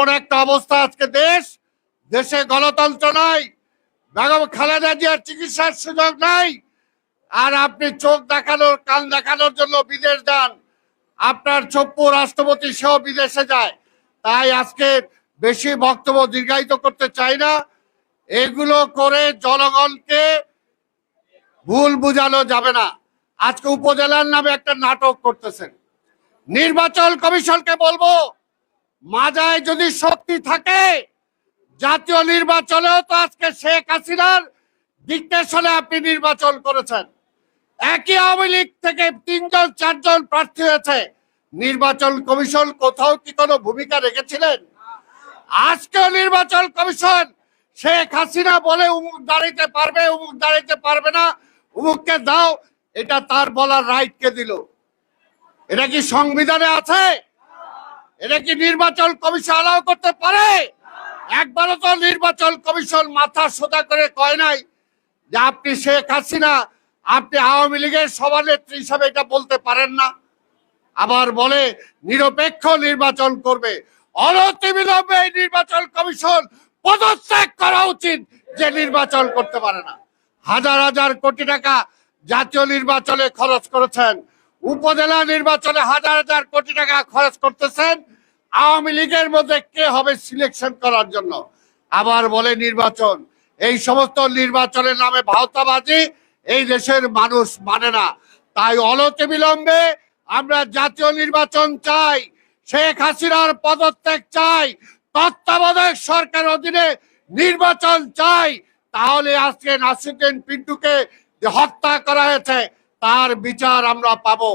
এমন একটা অবস্থা আজকে দেশে গণতন্ত্র নাই, বেগম খালেদা জিয়ার চিকিৎসার সুযোগ নাই, আর আপনি চোখ দেখানোর কান দেখানোর জন্য বিদেশ যান। আপনার চপ্পু রাষ্ট্রপতি সেও বিদেশে যায়। তাই আজকে বেশি বক্তব্য দীর্ঘায়িত করতে চাই না। এগুলো করে জনগণকে ভুল বুঝানো যাবে না। আজকে উপজেলার নামে একটা নাটক করতেছেন। নির্বাচন কমিশনকে বলবো, মাজায় যদি শক্তি থাকে, জাতীয় নির্বাচনেও তো আজকে শেখ হাসিনার ডিক্টেশনে আপনি নির্বাচন করেছেন। একই আওয়ামী লীগ থেকে 3-4জন প্রার্থী হয়েছে। নির্বাচন কমিশন কোথাও কি কোনো ভূমিকা রেখেছিলেন? আজকেও নির্বাচন কমিশন শেখ হাসিনা বলে উমুক দাঁড়াইতে পারবে, উমুক দাঁড়াইতে পারবে না, উমুককে দাও, এটা তার বলার রাইট কে দিল? এটা কি সংবিধানে আছে? এটা কি নির্বাচন কমিশন অ্যালাউ করতে পারে? একবারও তো নির্বাচন কমিশন মাথা সোজা করে কয় নাই যে আপনি শেখ হাসিনা, আপনি আওয়ামী লীগের সভানেত্রী হিসাবে এটা বলতে পারেন না। আবার বলে নিরপেক্ষ নির্বাচন করবে। অনতিবিলম্বে এই নির্বাচন কমিশন পদত্যাগ করা উচিত, যে নির্বাচন করতে পারে না। হাজার হাজার কোটি টাকা জাতীয় নির্বাচনে খরচ করেছেন, উপজেলা নির্বাচনে হাজার হাজার কোটি টাকা খরচ করতেছেন। আওয়ামী লীগের মধ্যে কে হবে সিলেকশন করার জন্য? আবার বলে নির্বাচন। এই সমস্ত নির্বাচনের নামে ভাওতাবাজি এই দেশের মানুষ মানে না। তাই অনতিবিলম্বে আমরা জাতীয় নির্বাচন চাই, শেখ হাসিনার পদত্যাগ চাই, তত্ত্বাবধায়ক সরকার অধীনে নির্বাচন চাই। তাহলে আজকে নাসিরউদ্দিন পিন্টুকে যে হত্যা করা হয়েছে তার বিচার আমরা পাবো।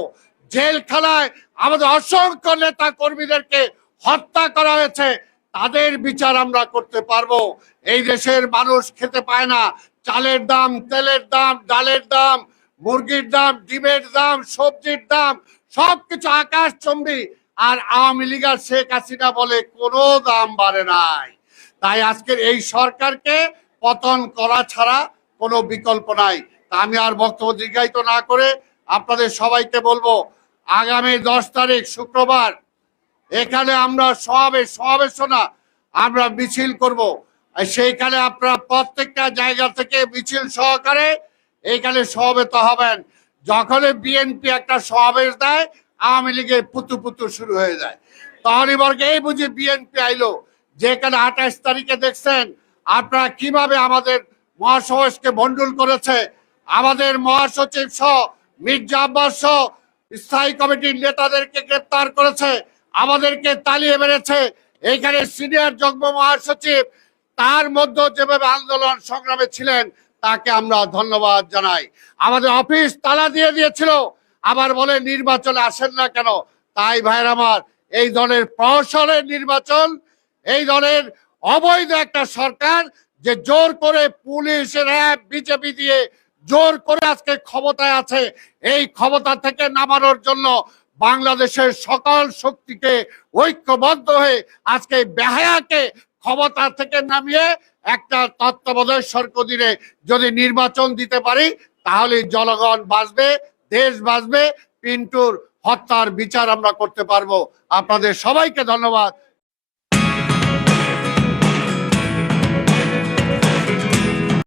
জেলখানায় আমাদের অসংখ্য নেতা কর্মীদেরকে হত্যা করা হয়েছে, তাদের বিচার আমরা করতে পারবো। এই দেশের মানুষ খেতে পায় না। চালের দাম, তেলের দাম, ডালের দাম, মুরগির দাম, ডিমের দাম, সবজির দাম সবকিছু আকাশচুম্বী। আর আওয়ামী লীগ আর শেখ হাসিনা বলে কোনো দাম বাড়ে নাই। তাই আজকের এই সরকারকে পতন করা ছাড়া কোনো বিকল্প নাই। তা আমি আর বক্তব্য দীর্ঘায়িত না করে আপনাদের সবাইকে বলবো, আগামী 10 তারিখ শুক্রবার এখানে আমরা সমাবেশ না, আমরা মিছিল করব। সেইখানে আপনারা প্রত্যেকটা জায়গা থেকে মিছিল সহকারে এইখানে সমবেত হবেন। যখন বিএনপি একটা সমাবেশ দেয়, আওয়ামী লীগের পুতু শুরু হয়ে যায়। তখনই বর্গে এই বুঝি বিএনপি আইলো। যেখানে 28 তারিখে দেখছেন আপনারা কিভাবে আমাদের মহাসমাবেশকে ভণ্ডুল করেছে। আমাদের মহাসচিব সহ, মির্জা আব্বাস সহ স্থায়ী কমিটির নেতাদেরকে গ্রেপ্তার করেছে, আমাদেরকে তালিয়ে মেরেছে। এইখানে সিনিয়র যুগ্ম মহাসচিব, তার মধ্যে যেভাবে আন্দোলন সংগ্রামে ছিলেন তাকে আমরা ধন্যবাদ জানাই। আমাদের অফিস তালা দিয়ে দিয়েছিল, আবার বলে নির্বাচনে আসেন না কেন? তাই ভাইয়ের আমার, এই দলের প্রহসনের নির্বাচন, এই দলের অবৈধ একটা সরকার যে জোর করে পুলিশ, র্যাব, বিজেপি দিয়ে জোর করে আজকে ক্ষমতায় আছে, এই ক্ষমতা থেকে নামানোর জন্য বাংলাদেশের সকল শক্তিকে ঐক্যবদ্ধ হয়ে আজকে বেহায়াকে ক্ষমতা থেকে নামিয়ে একটা তত্ত্বাবধায়ক সরকার অধীনে যদি নির্বাচন দিতে পারি, তাহলে জনগণ বাঁচবে, দেশ বাঁচবে, পিন্টুর হত্যার বিচার আমরা করতে পারবো। আপনাদের সবাইকে ধন্যবাদ।